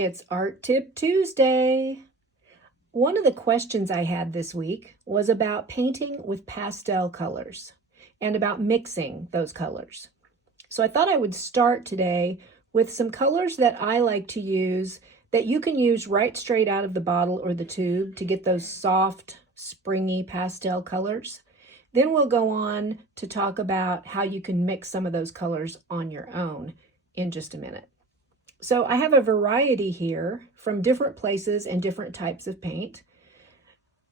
It's Art Tip Tuesday. One of the questions I had this week was about painting with pastel colors and about mixing those colors. So I thought I would start today with some colors that I like to use that you can use right straight out of the bottle or the tube to get those soft, springy pastel colors. Then we'll go on to talk about how you can mix some of those colors on your own in just a minute. So I have a variety here from different places and different types of paint.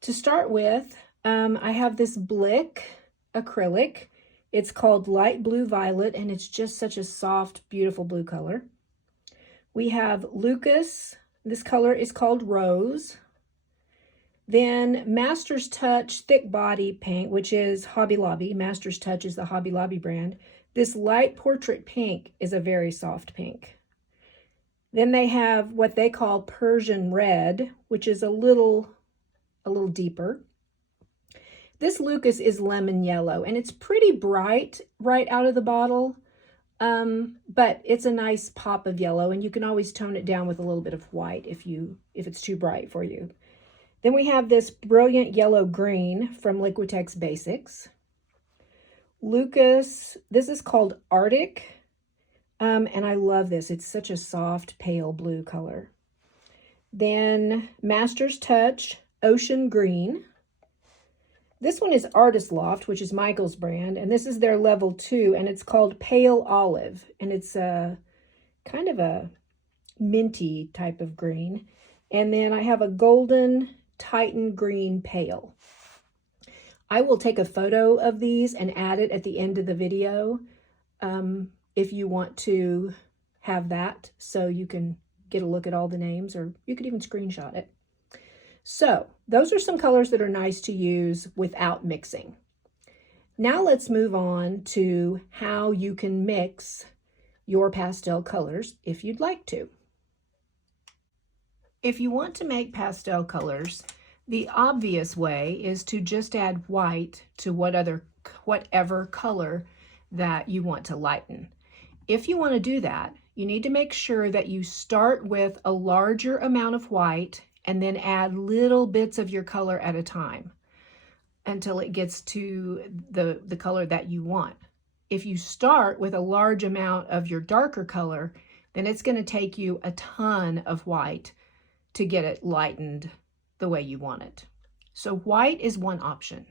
To start with, I have this Blick acrylic. It's called Light Blue Violet, and it's just such a soft, beautiful blue color. We have Lucas. This color is called Rose. Then Master's Touch Thick Body Paint, which is Hobby Lobby. Master's Touch is the Hobby Lobby brand. This Light Portrait Pink is a very soft pink. Then they have what they call Persian Red, which is a little deeper. This Lucas is Lemon Yellow, and it's pretty bright right out of the bottle, but it's a nice pop of yellow, and you can always tone it down with a little bit of white if it's too bright for you. Then we have this Brilliant Yellow Green from Liquitex Basics. Lucas, this is called Arctic. And I love this. It's such a soft, pale blue color. Then Master's Touch Ocean Green. This one is Artist Loft, which is Michael's brand, and this is their level 2, and it's called Pale Olive, and it's a kind of a minty type of green. And then I have a Golden Titan Green Pale. I will take a photo of these and add it at the end of the video. If you want to have that so you can get a look at all the names, or you could even screenshot it. So those are some colors that are nice to use without mixing. Now let's move on to how you can mix your pastel colors if you'd like to. If you want to make pastel colors, the obvious way is to just add white to whatever color that you want to lighten. If you want to do that, you need to make sure that you start with a larger amount of white and then add little bits of your color at a time until it gets to the color that you want. If you start with a large amount of your darker color, then it's going to take you a ton of white to get it lightened the way you want it. So white is one option.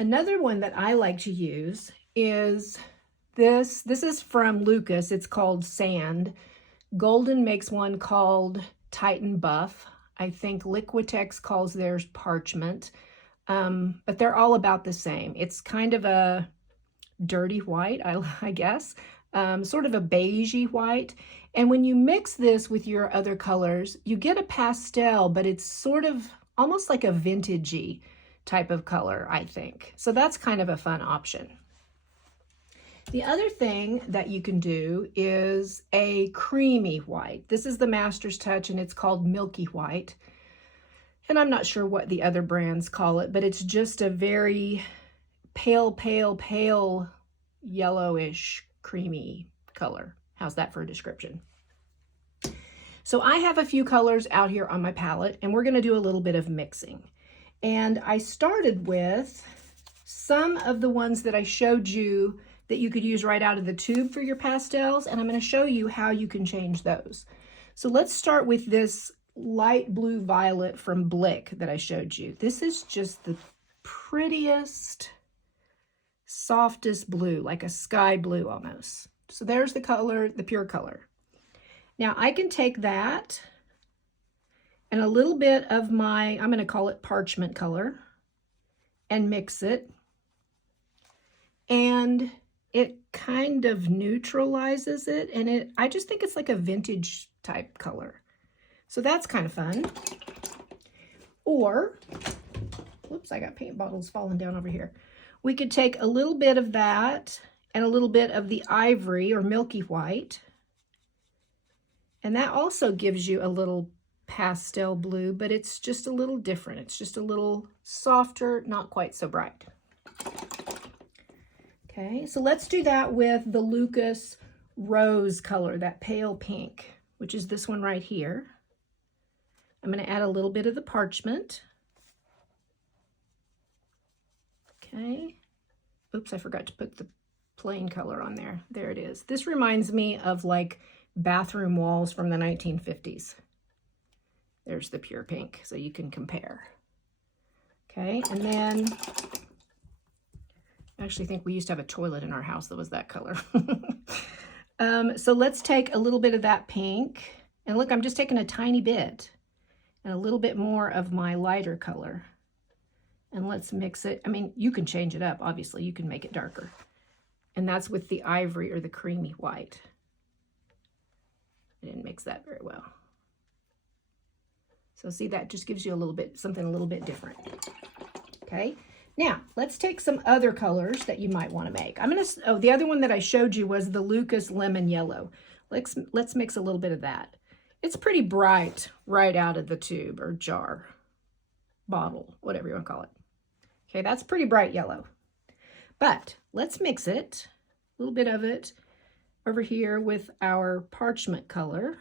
Another one that I like to use is this is from Lucas. It's called Sand. Golden makes one called Titan Buff. I think Liquitex calls theirs Parchment, but they're all about the same. It's kind of a dirty white, I guess, sort of a beigey white. And when you mix this with your other colors, you get a pastel, but it's sort of almost like a vintagey type of color, I think. So that's kind of a fun option. The other thing that you can do is a creamy white. This is the Master's Touch, and it's called Milky White. And I'm not sure what the other brands call it, but it's just a very pale yellowish creamy color. How's that for a description? So I have a few colors out here on my palette, and we're going to do a little bit of mixing. And I started with some of the ones that I showed you that you could use right out of the tube for your pastels, and I'm going to show you how you can change those. So let's start with this light blue violet from Blick that I showed you. This is just the prettiest, softest blue, like a sky blue almost. So there's the color, the pure color. Now I can take that and a little bit of my, I'm going to call it Parchment color, and mix it. And it kind of neutralizes it, and I just think it's like a vintage type color. So that's kind of fun. Or, whoops, I got paint bottles falling down over here. We could take a little bit of that and a little bit of the Ivory or Milky White. And that also gives you a little pastel blue, but it's just a little different. It's just a little softer, not quite so bright. Okay, so let's do that with the Lucas rose color, that pale pink, which is this one right here. I'm going to add a little bit of the parchment. Okay. Oops, I forgot to put the plain color on there. There it is. This reminds me of like bathroom walls from the 1950s. There's the pure pink, so you can compare. Okay, and then I actually think we used to have a toilet in our house that was that color. So let's take a little bit of that pink. And look, I'm just taking a tiny bit and a little bit more of my lighter color. And let's mix it. I mean, you can change it up, obviously. You can make it darker. And that's with the ivory or the creamy white. I didn't mix that very well. So see, that just gives you a little bit, something a little bit different. Okay. Now, let's take some other colors that you might want to make. Oh, the other one that I showed you was the Lucas Lemon Yellow. Let's mix a little bit of that. It's pretty bright right out of the tube or jar, bottle, whatever you want to call it. Okay, that's pretty bright yellow. But let's mix it, a little bit of it, over here with our parchment color.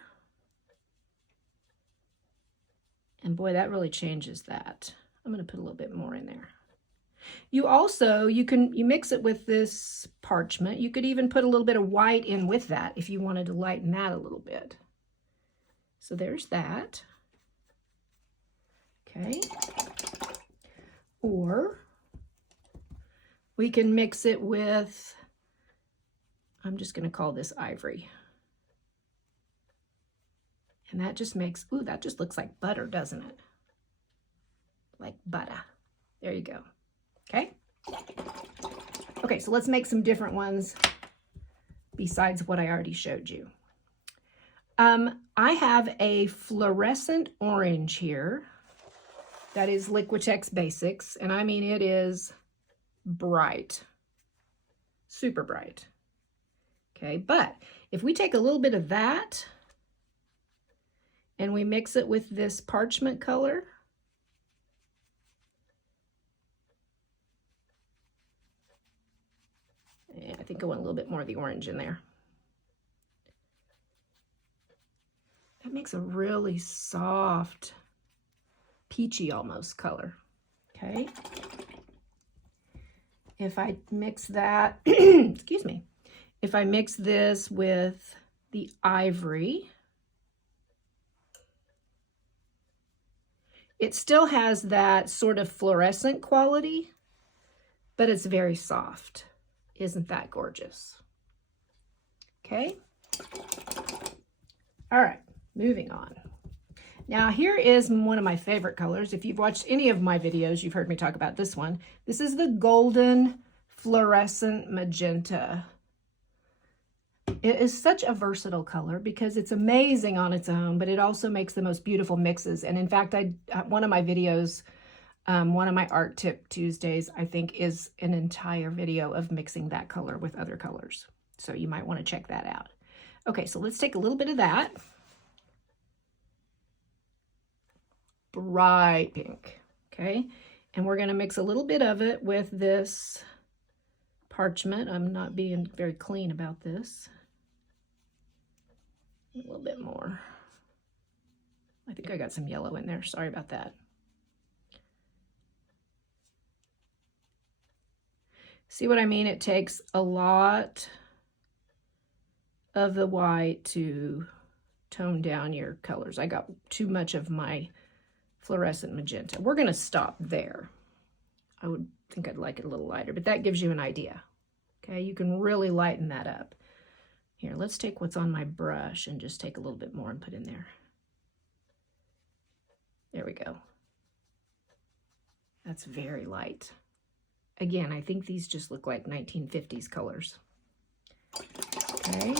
And boy, that really changes that. I'm going to put a little bit more in there. You mix it with this parchment. You could even put a little bit of white in with that if you wanted to lighten that a little bit. So there's that. Okay. Or we can mix it with, I'm just going to call this ivory. And that just makes, ooh, that just looks like butter, doesn't it? Like butter. There you go. Okay. Okay, so let's make some different ones besides what I already showed you. I have a fluorescent orange here. That is Liquitex Basics. And I mean, it is bright. Super bright. Okay, but if we take a little bit of that and we mix it with this parchment color, yeah, I think I want a little bit more of the orange in there. That makes a really soft, peachy almost color. Okay. If I mix that, excuse me, if I mix this with the ivory, it still has that sort of fluorescent quality, but it's very soft. Isn't that gorgeous? Okay. All right, moving on. Now here is one of my favorite colors. If you've watched any of my videos, you've heard me talk about this one. This is the Golden Fluorescent Magenta. It is such a versatile color because it's amazing on its own, but it also makes the most beautiful mixes. And in fact, one of my videos, one of my Art Tip Tuesdays, I think, is an entire video of mixing that color with other colors. So you might want to check that out. Okay, so let's take a little bit of that. Bright pink, okay? And we're going to mix a little bit of it with this parchment. I'm not being very clean about this. A little bit more. I think I got some yellow in there. Sorry about that. See what I mean? It takes a lot of the white to tone down your colors. I got too much of my fluorescent magenta. We're going to stop there. I would think I'd like it a little lighter, but that gives you an idea. Okay, you can really lighten that up. Here, let's take what's on my brush and just take a little bit more and put in there. There we go. That's very light. Again, I think these just look like 1950s colors. Okay,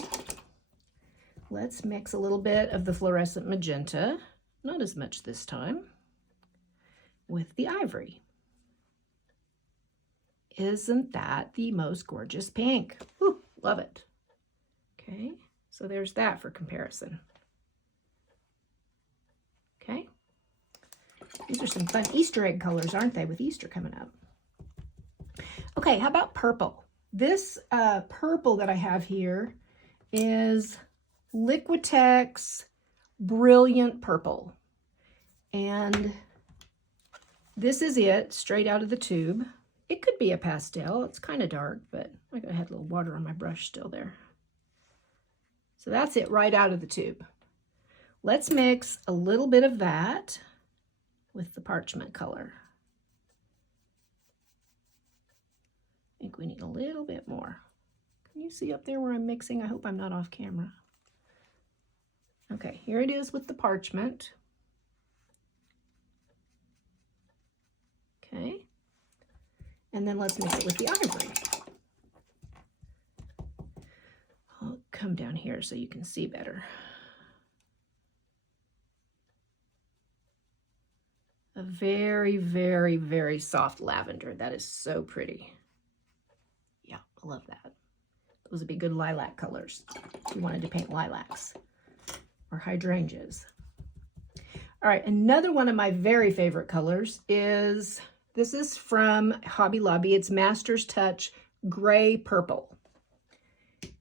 let's mix a little bit of the fluorescent magenta, not as much this time, with the ivory. Isn't that the most gorgeous pink? Whew, love it. Okay, so there's that for comparison. Okay, these are some fun Easter egg colors, aren't they, with Easter coming up? Okay, how about purple? This purple that I have here is Liquitex Brilliant Purple. And this is it, straight out of the tube. It could be a pastel. It's kind of dark, but I had a little water on my brush still there. So that's it right out of the tube. Let's mix a little bit of that with the parchment color. I think we need a little bit more. Can you see up there where I'm mixing? I hope I'm not off camera. Okay, here it is with the parchment. Okay, and then let's mix it with the ivory. I'll come down here so you can see better. A very, very, very soft lavender. That is so pretty. Yeah, I love that. Those would be good lilac colors if you wanted to paint lilacs or hydrangeas. All right, another one of my very favorite colors is, this is from Hobby Lobby. It's Master's Touch Gray Purple.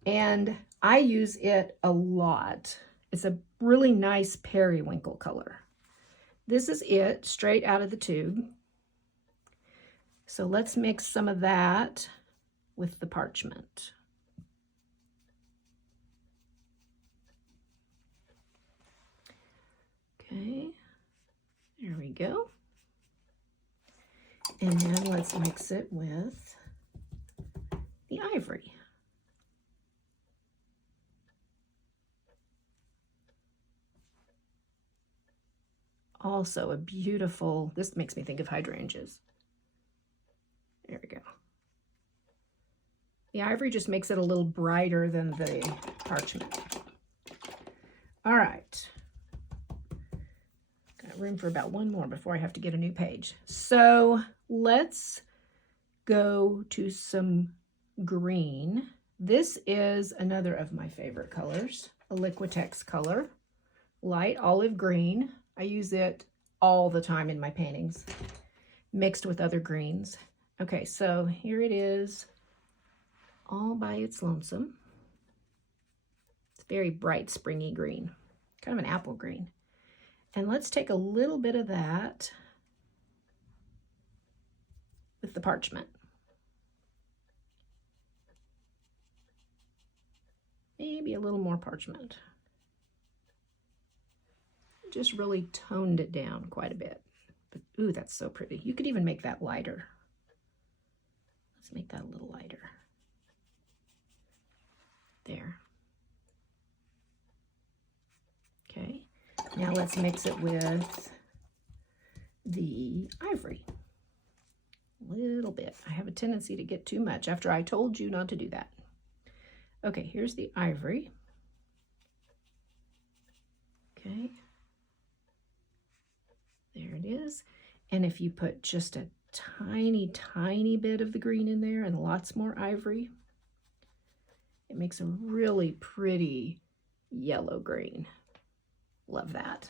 And I use it a lot. It's a really nice periwinkle color. This is it, straight out of the tube. So let's mix some of that with the parchment. Okay, there we go. And then let's mix it with the ivory. Also a beautiful, this makes me think of hydrangeas. There we go. The ivory just makes it a little brighter than the parchment. All right. Got room for about one more before I have to get a new page. So let's go to some green. This is another of my favorite colors, a Liquitex color, light olive green. I use it all the time in my paintings, mixed with other greens. Okay, so here it is, all by its lonesome. It's very bright, springy green, kind of an apple green. And let's take a little bit of that with the parchment. Maybe a little more parchment. Just really toned it down quite a bit. But ooh, that's so pretty. You could even make that lighter. Let's make that a little lighter. There. Okay, now let's mix it with the ivory. A little bit. I have a tendency to get too much after I told you not to do that. Okay, here's the ivory. Okay. There it is. And if you put just a tiny, tiny bit of the green in there and lots more ivory, it makes a really pretty yellow green. Love that.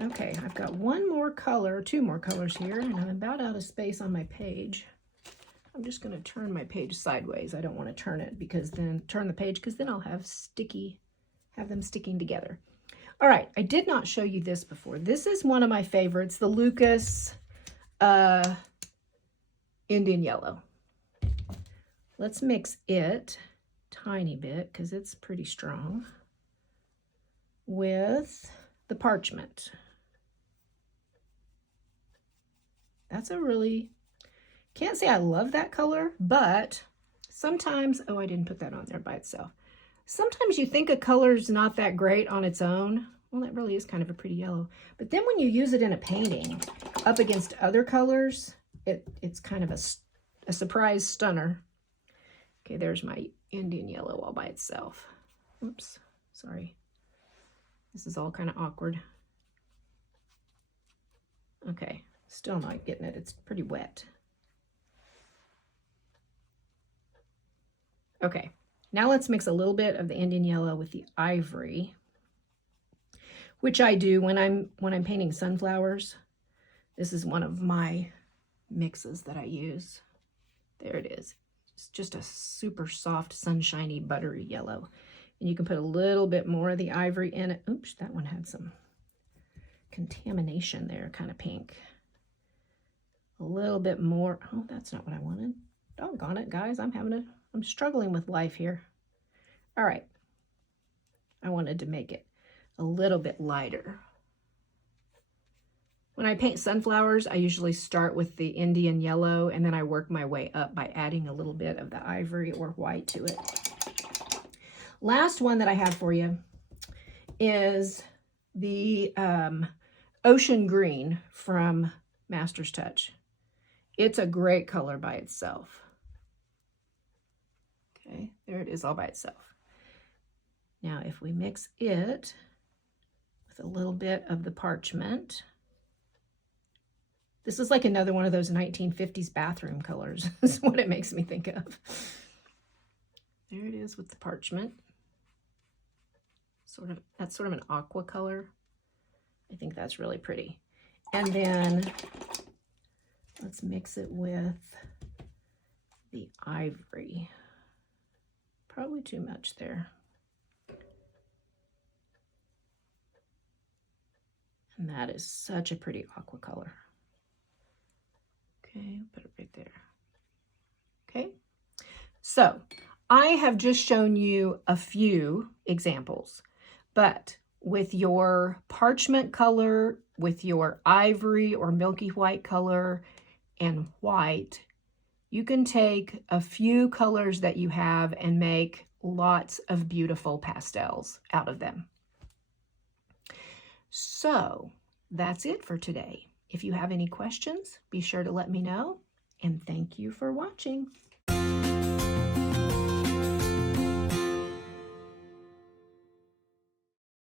Okay, I've got one more color, two more colors here, and I'm about out of space on my page. I'm just going to turn my page sideways. I don't want to turn it because then turn the page because then I'll have them sticking together. All right, I did not show you this before. This is one of my favorites, the Lucas Indian Yellow. Let's mix it tiny bit because it's pretty strong with the parchment. That's a really, can't say I love that color, but sometimes, oh, I didn't put that on there by itself. Sometimes you think a color's not that great on its own. Well, that really is kind of a pretty yellow. But then when you use it in a painting up against other colors, it's kind of a surprise stunner. Okay, there's my Indian Yellow all by itself. Oops, sorry. This is all kind of awkward. Okay, still not getting it. It's pretty wet. Okay. Now let's mix a little bit of the Indian Yellow with the ivory, which I do when I'm painting sunflowers. This is one of my mixes that I use. There it is. It's just a super soft, sunshiny, buttery yellow. And you can put a little bit more of the ivory in it. Oops, that one had some contamination there, kind of pink. A little bit more. Oh, that's not what I wanted. Doggone it, guys. I'm struggling with life here. All right. I wanted to make it a little bit lighter. When I paint sunflowers, I usually start with the Indian yellow, and then I work my way up by adding a little bit of the ivory or white to it. Last one that I have for you is the ocean green from Master's Touch. It's a great color by itself. Okay, there it is all by itself. Now, if we mix it with a little bit of the parchment, this is like another one of those 1950s bathroom colors. That's what it makes me think of. There it is with the parchment. That's sort of an aqua color. I think that's really pretty. And then let's mix it with the ivory. Probably too much there. And that is such a pretty aqua color. Okay, put it right there. Okay, so I have just shown you a few examples, but with your parchment color, with your ivory or milky white color and white, you can take a few colors that you have and make lots of beautiful pastels out of them. So that's it for today. If you have any questions, be sure to let me know, and thank you for watching.